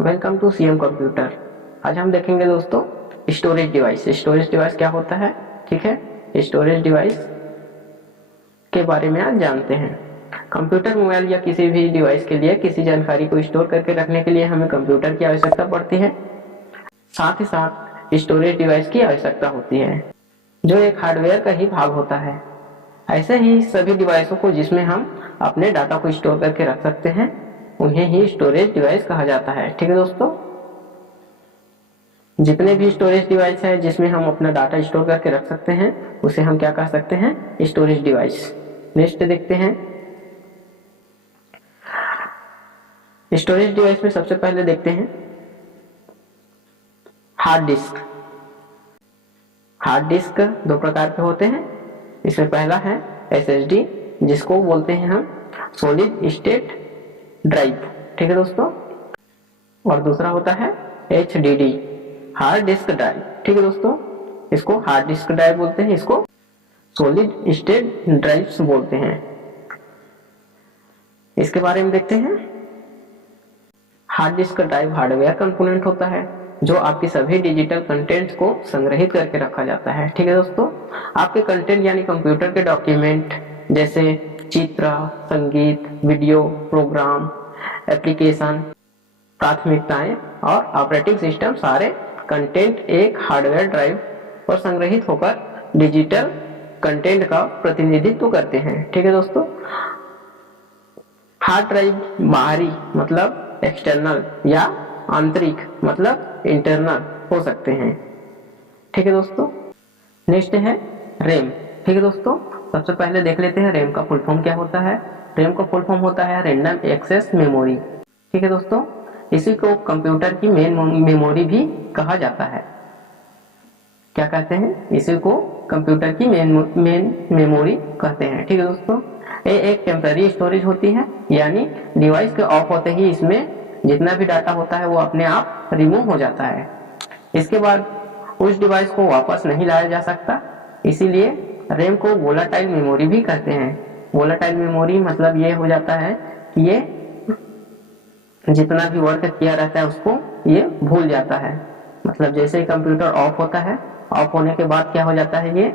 Welcome to CM computer. आज हम देखेंगे दोस्तों स्टोरेज डिवाइस। स्टोरेज डिवाइस क्या होता है, ठीक है। स्टोरेज डिवाइस के बारे में आज जानते हैं। कंप्यूटर, मोबाइल या किसी भी डिवाइस के लिए किसी जानकारी को स्टोर करके रखने के लिए हमें कंप्यूटर की आवश्यकता पड़ती है। साथ ही साथ स्टोरेज डिवाइस की आवश्यकता होती है, जो एक हार्डवेयर का ही भाग होता है। ऐसे ही सभी डिवाइसों को जिसमें हम अपने डाटा को स्टोर करके रख सकते हैं, उन्हें ही स्टोरेज डिवाइस कहा जाता है। ठीक है दोस्तों, जितने भी स्टोरेज डिवाइस है जिसमें हम अपना डाटा स्टोर करके रख सकते हैं, उसे हम क्या कह सकते हैं, स्टोरेज डिवाइस। नेक्स्ट देखते हैं स्टोरेज डिवाइस में। सबसे पहले देखते हैं हार्ड डिस्क। हार्ड डिस्क दो प्रकार के होते हैं। इसमें पहला है एसएसडी, जिसको बोलते हैं हम सॉलिड स्टेट ड्राइव। ठीक है दोस्तों, और दूसरा होता है एचडीडी, हार्ड डिस्क ड्राइव। ठीक है दोस्तों, इसको हार्ड डिस्क ड्राइव बोलते हैं, इसको सॉलिड स्टेट ड्राइव्स बोलते हैं। इसके बारे में देखते हैं। Hard disk drive hardware component होता है जो आपकी सभी डिजिटल कंटेंट को संग्रहित करके रखा जाता है। ठीक है दोस्तों, आपके कंटेंट यानी कंप्यूटर के डॉक्यूमेंट जैसे चित्र, संगीत, वीडियो, प्रोग्राम, एप्लीकेशन, प्राथमिकताएं और ऑपरेटिंग सिस्टम, सारे कंटेंट एक हार्डवेयर ड्राइव पर संग्रहित होकर डिजिटल कंटेंट का प्रतिनिधित्व करते हैं। ठीक है दोस्तों, हार्ड ड्राइव बाहरी मतलब एक्सटर्नल या आंतरिक मतलब इंटरनल हो सकते हैं। ठीक है दोस्तों, नेक्स्ट है रैम। ठीक है दोस्तों, सबसे पहले देख लेते हैं रैम का फुल फॉर्म क्या होता है। रैम का फुल फॉर्म होता है रैंडम एक्सेस मेमोरी। ठीक है दोस्तों, इसी को कंप्यूटर की मेन मेमोरी भी कहा जाता है। क्या कहते हैं, इसी को कंप्यूटर की मेन मेमोरी कहते हैं। ठीक है दोस्तों, ये एक टेम्पररी स्टोरेज होती है, यानी डिवाइस के ऑफ होते ही इसमें जितना भी डाटा होता है वो अपने आप रिमूव हो जाता है। इसके बाद उस डिवाइस को वापस नहीं लाया जा सकता, इसीलिए रैम को वोलाटाइल मेमोरी भी कहते हैं। वोलाटाइल मेमोरी मतलब ये हो जाता है कि ये जितना भी वर्क किया रहता है उसको ये भूल जाता है। मतलब जैसे ही कंप्यूटर ऑफ होता है, ऑफ होने के बाद क्या हो जाता है, ये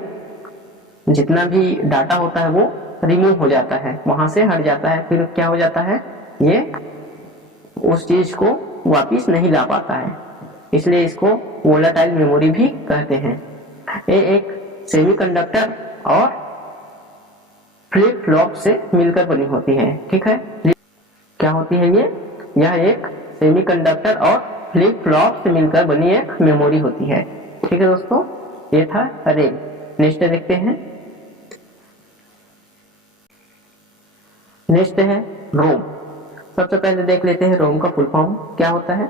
जितना भी डाटा होता है वो रिमूव हो जाता है, वहां से हट जाता है। फिर क्या हो जाता है, ये उस चीज को वापिस नहीं ला पाता है, इसलिए इसको वोलाटाइल मेमोरी भी कहते हैं। ये एक सेमीकंडक्टर और फ्लिप फ्लॉप से मिलकर बनी होती है। ठीक है, क्या होती है ये, यह एक सेमीकंडक्टर और फ्लिप फ्लॉप से मिलकर बनी एक मेमोरी होती है। ठीक है दोस्तों, ये था रैम। नेक्स्ट देखते हैं, नेक्स्ट है रोम। सबसे पहले देख लेते हैं रोम का फुल फॉर्म क्या होता है।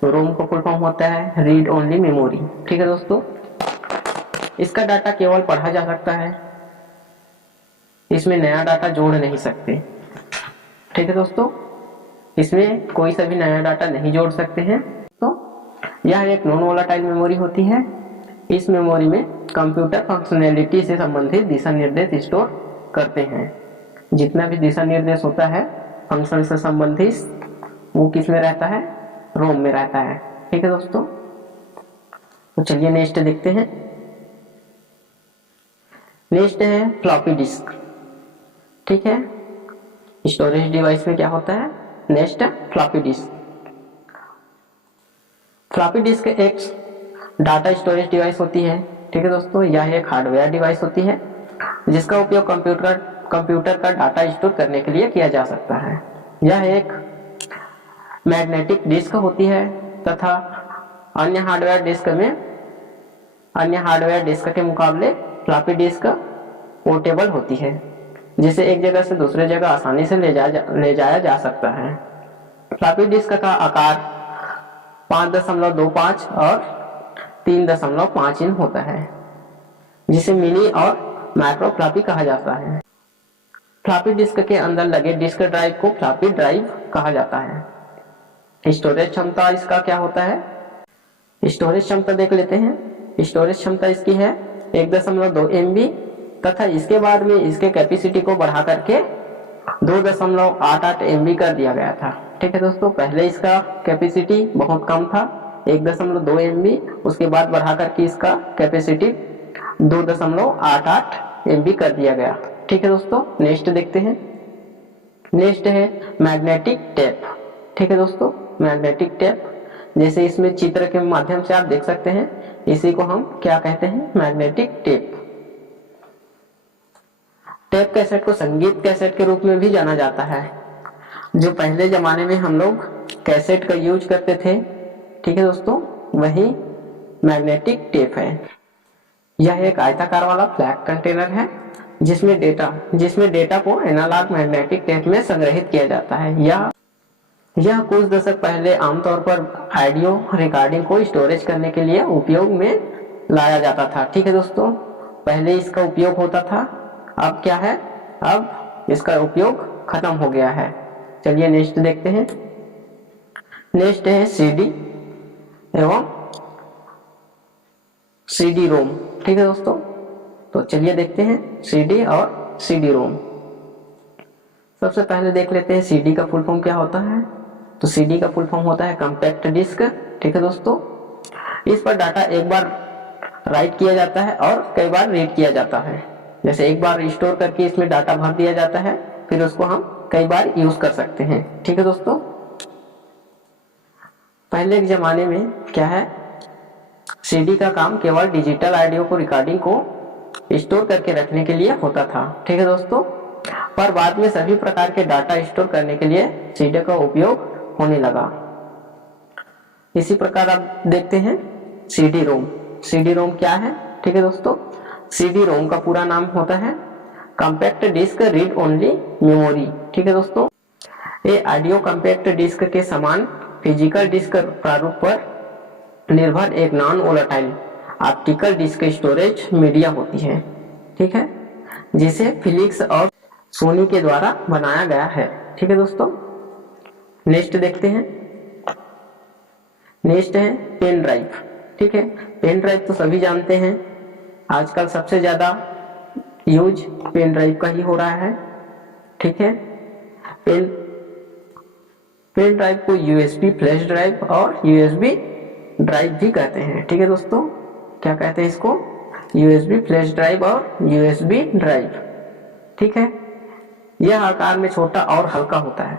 तो रोम का फुल फॉर्म होता है रीड ओनली मेमोरी। ठीक है दोस्तों, इसका डाटा केवल पढ़ा जा सकता है, इसमें नया डाटा जोड़ नहीं सकते। ठीक है दोस्तों, इसमें कोई सा भी नया डाटा नहीं जोड़ सकते हैं। तो यह एक नॉन वोलाटाइल मेमोरी होती है। इस मेमोरी में कंप्यूटर फंक्शनैलिटी से संबंधित दिशा निर्देश स्टोर करते हैं। जितना भी दिशा निर्देश होता है फंक्शन से संबंधित, वो किस में रहता है, रोम में रहता है। ठीक है दोस्तों, तो चलिए नेक्स्ट देखते हैं। नेक्स्ट है फ्लॉपी डिस्क। ठीक है, स्टोरेज डिवाइस में क्या होता है, next floppy disk. Floppy disk एक डाटा स्टोरेज डिवाइस होती है। ठीक है दोस्तों, यह एक हार्डवेयर डिवाइस होती है जिसका उपयोग कंप्यूटर का डाटा स्टोर करने के लिए किया जा सकता है। यह एक मैग्नेटिक डिस्क होती है तथा अन्य हार्डवेयर डिस्क के मुकाबले फ्लॉपी डिस्क पोर्टेबल होती है, जिसे एक जगह से दूसरे जगह आसानी से ले जाया जा सकता है। फ्लॉपी डिस्क का आकार 5.25 और 3.5 इंच होता है, जिसे मिनी और माइक्रो फ्लॉपी कहा जाता है। फ्लॉपी डिस्क के अंदर लगे डिस्क ड्राइव को फ्लॉपी ड्राइव कहा जाता है। स्टोरेज क्षमता इसका क्या होता है, स्टोरेज क्षमता देख लेते हैं। स्टोरेज क्षमता इसकी है 1.2 MB तथा इसके बाद में इसके कैपेसिटी को बढ़ा करके 2.88 MB कर दिया गया था। ठीक है दोस्तों, पहले इसका कैपेसिटी बहुत कम था 1.2 MB, उसके बाद बढ़ा करके इसका कैपेसिटी 2.88 MB कर दिया गया। ठीक है दोस्तों, नेक्स्ट देखते हैं। नेक्स्ट है मैग्नेटिक टेप। ठीक है दोस्तों, मैग्नेटिक टेप, जैसे इसमें चित्र के माध्यम से आप देख सकते हैं, इसी को हम क्या कहते हैं, मैग्नेटिक टेप। टेप कैसेट को संगीत कैसेट के रूप में भी जाना जाता है। जो पहले जमाने में हम लोग कैसेट का यूज करते थे, ठीक है दोस्तों, वही मैग्नेटिक टेप है। यह एक आयताकार वाला फ्लैट कंटेनर है जिसमें डेटा को एनालॉग मैग्नेटिक टेप में संग्रहित किया जाता है। यह कुछ दशक पहले आमतौर पर ऑडियो रिकॉर्डिंग को स्टोरेज करने के लिए उपयोग में लाया जाता था। ठीक है दोस्तों, पहले इसका उपयोग होता था, अब क्या है, अब इसका उपयोग खत्म हो गया है। चलिए नेक्स्ट देखते हैं। नेक्स्ट है सीडी एवं सीडी रोम। ठीक है दोस्तों, तो चलिए देखते हैं सीडी और सीडी रोम। सबसे पहले देख लेते हैं सीडी का फुल फॉर्म क्या होता है। तो सीडी का फुल फॉर्म होता है कॉम्पैक्ट डिस्क। ठीक है दोस्तों, इस पर डाटा एक बार राइट किया जाता है और कई बार रीड किया जाता है। जैसे एक बार स्टोर करके इसमें डाटा भर दिया जाता है, फिर उसको हम कई बार यूज कर सकते हैं। ठीक है दोस्तों, पहले के जमाने में क्या है, सीडी का काम केवल डिजिटल ऑडियो को रिकॉर्डिंग को स्टोर करके रखने के लिए होता था। ठीक है दोस्तों, पर बाद में सभी प्रकार के डाटा स्टोर करने के लिए सीडी का उपयोग होने लगा। इसी प्रकार आप देखते हैं सीडी रोम। सीडी रोम क्या है, ठीक है दोस्तों, सीडी रोम का पूरा नाम होता है compact disc read only memory. ठीक है दोस्तों, ये ऑडियो कॉम्पैक्ट डिस्क के समान फिजिकल डिस्क प्रारूप पर निर्भर एक non volatile optical disk storage media होती है। ठीक है, जिसे फिलिप्स और सोनी के द्वारा बनाया गया है। ठीक है दोस्तों, नेक्स्ट देखते हैं। नेक्स्ट है पेन ड्राइव। ठीक है, पेन ड्राइव तो सभी जानते हैं, आजकल सबसे ज्यादा यूज पेन ड्राइव का ही हो रहा है। ठीक है, पेन ड्राइव को यूएसबी फ्लैश ड्राइव और यूएसबी ड्राइव भी कहते हैं। ठीक है दोस्तों, क्या कहते हैं इसको, यूएसबी फ्लैश ड्राइव और यूएसबी ड्राइव। ठीक है, यह आकार में छोटा और हल्का होता है,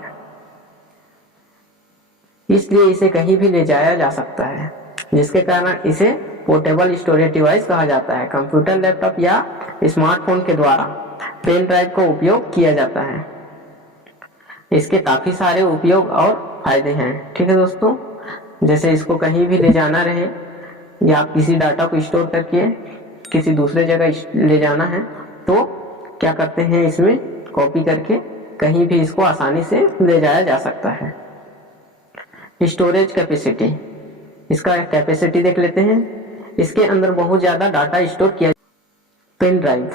इसलिए इसे कहीं भी ले जाया जा सकता है, जिसके कारण इसे पोर्टेबल स्टोरेज डिवाइस कहा जाता है। कंप्यूटर, लैपटॉप या स्मार्टफोन के द्वारा पेन ड्राइव का उपयोग किया जाता है। इसके काफी सारे उपयोग और फायदे हैं। ठीक है दोस्तों, जैसे इसको कहीं भी ले जाना रहे या किसी डाटा को स्टोर करके किसी दूसरे जगह ले जाना है, तो क्या करते हैं, इसमें कॉपी करके कहीं भी इसको आसानी से ले जाया जा सकता है। स्टोरेज कैपेसिटी, इसका कैपेसिटी देख लेते हैं। इसके अंदर बहुत ज्यादा डाटा स्टोर किया। पेन ड्राइव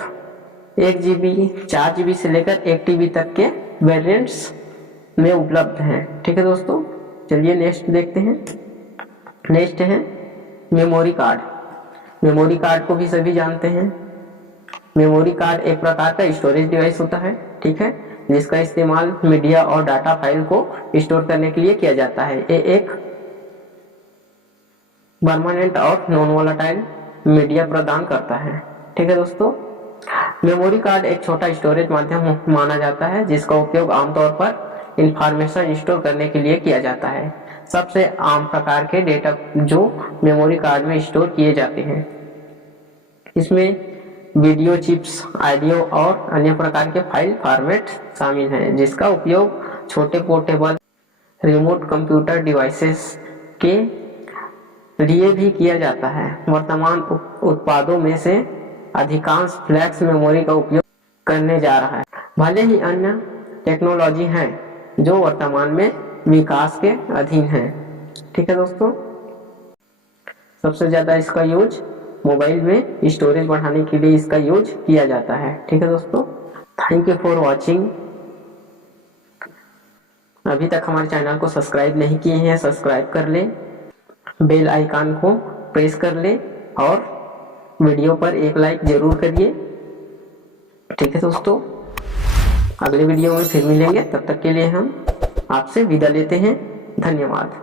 1 GB 4 GB से लेकर 1 TB तक के वेरिएंट्स में उपलब्ध हैं। ठीक है दोस्तों, चलिए नेक्स्ट देखते हैं। नेक्स्ट है मेमोरी कार्ड। मेमोरी कार्ड को भी सभी जानते हैं। मेमोरी कार्ड एक प्रकार का स्टोरेज डिवाइस होता है। ठीक है, जिसका इस्तेमाल मीडिया और डाटा फाइल को स्टोर करने के लिए किया जाता है। ये एक परमानेंट और नॉन वोलेटाइल मीडिया प्रदान करता है। ठीक है दोस्तों, मेमोरी कार्ड एक छोटा स्टोरेज माध्यम माना जाता है, जिसका उपयोग आमतौर पर इंफॉर्मेशन स्टोर करने के लिए किया जाता है। सबसे आम प्रकार के डेटा जो मेमोरी कार्ड में स्टोर किए जाते हैं, इसमें वीडियो चिप्स, ऑडियो और अन्य प्रकार के फाइल फॉर्मेट शामिल हैं, जिसका उपयोग छोटे पोर्टेबल रिमोट कंप्यूटर डिवाइसेस के लिए भी किया जाता है। वर्तमान उत्पादों में से अधिकांश फ्लैश मेमोरी का उपयोग करने जा रहा है। भले ही अन्य टेक्नोलॉजी हैं जो वर्तमान में विकास के अधीन हैं। ठीक है दोस्तों, सबसे ज्यादा इसका यूज मोबाइल में स्टोरेज बढ़ाने के लिए इसका यूज किया जाता है। ठीक है दोस्तों, थैंक यू फॉर वॉचिंग। अभी तक हमारे चैनल को सब्सक्राइब नहीं किए हैं, सब्सक्राइब कर ले, बेल आइकन को प्रेस कर ले और वीडियो पर एक लाइक जरूर करिए। ठीक है दोस्तों, अगले वीडियो में फिर मिलेंगे, तब तक के लिए हम आपसे विदा लेते हैं। धन्यवाद।